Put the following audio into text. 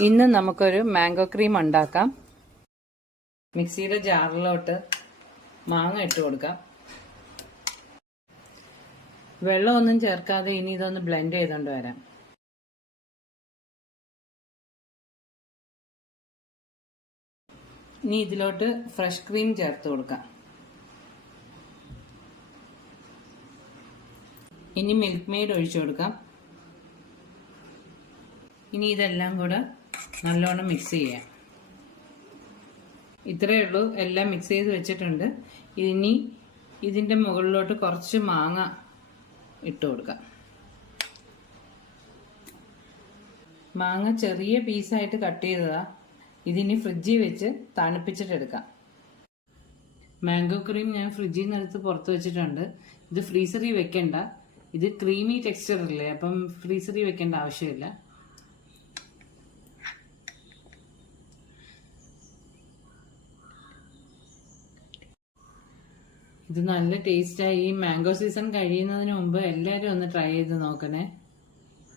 ഇന്ന് നമുക്കൊരു mango cream ഉണ്ടാക്കാം. മിക്സിയുടെ ജാറിലോട്ട് മാങ്ങ ഇട്ട് കൊടുക്കാം. വെള്ളമൊന്നും ചേർക്കാതെ ഇനി ഇതൊന്ന് ബ്ലെൻഡ് ചെയ്തുകൊണ്ട് വരാം. ഇനി ഇതിലോട്ട് ഫ്രഷ് ക്രീം ചേർത്ത് കൊടുക്കാം. ഇനി മിൽക്ക് മെയ്ഡ് ഒഴിച്ചു കൊടുക്കാം. ഇനി ഇതെല്ലാം കൂടെ നല്ലോണം മിക്സ് ചെയ്യാം. ഇത്രയേ ഉള്ളൂ, എല്ലാം മിക്സ് ചെയ്ത് വെച്ചിട്ടുണ്ട്. ഇനി ഇതിൻ്റെ മുകളിലോട്ട് കുറച്ച് മാങ്ങ ഇട്ട് കൊടുക്കാം. മാങ്ങ ചെറിയ പീസായിട്ട് കട്ട് ചെയ്തതാ. ഇതിനി ഫ്രിഡ്ജിൽ വെച്ച് തണുപ്പിച്ചിട്ടെടുക്കാം. മാംഗോ ക്രീം ഞാൻ ഫ്രിഡ്ജിൽ നിന്ന് എടുത്ത് പുറത്ത് വെച്ചിട്ടുണ്ട്. ഇത് ഫ്രീസറിൽ വെക്കണ്ട. ഇത് ക്രീമി ടെക്സ്ചർ അല്ലേ, അപ്പം ഫ്രീസറിൽ വെക്കേണ്ട ആവശ്യമില്ല. ഇത് നല്ല ടേസ്റ്റായി. ഈ മാംഗോ സീസൺ കഴിയുന്നതിന് മുമ്പ് എല്ലാവരും ഒന്ന് ട്രൈ ചെയ്ത് നോക്കണേ.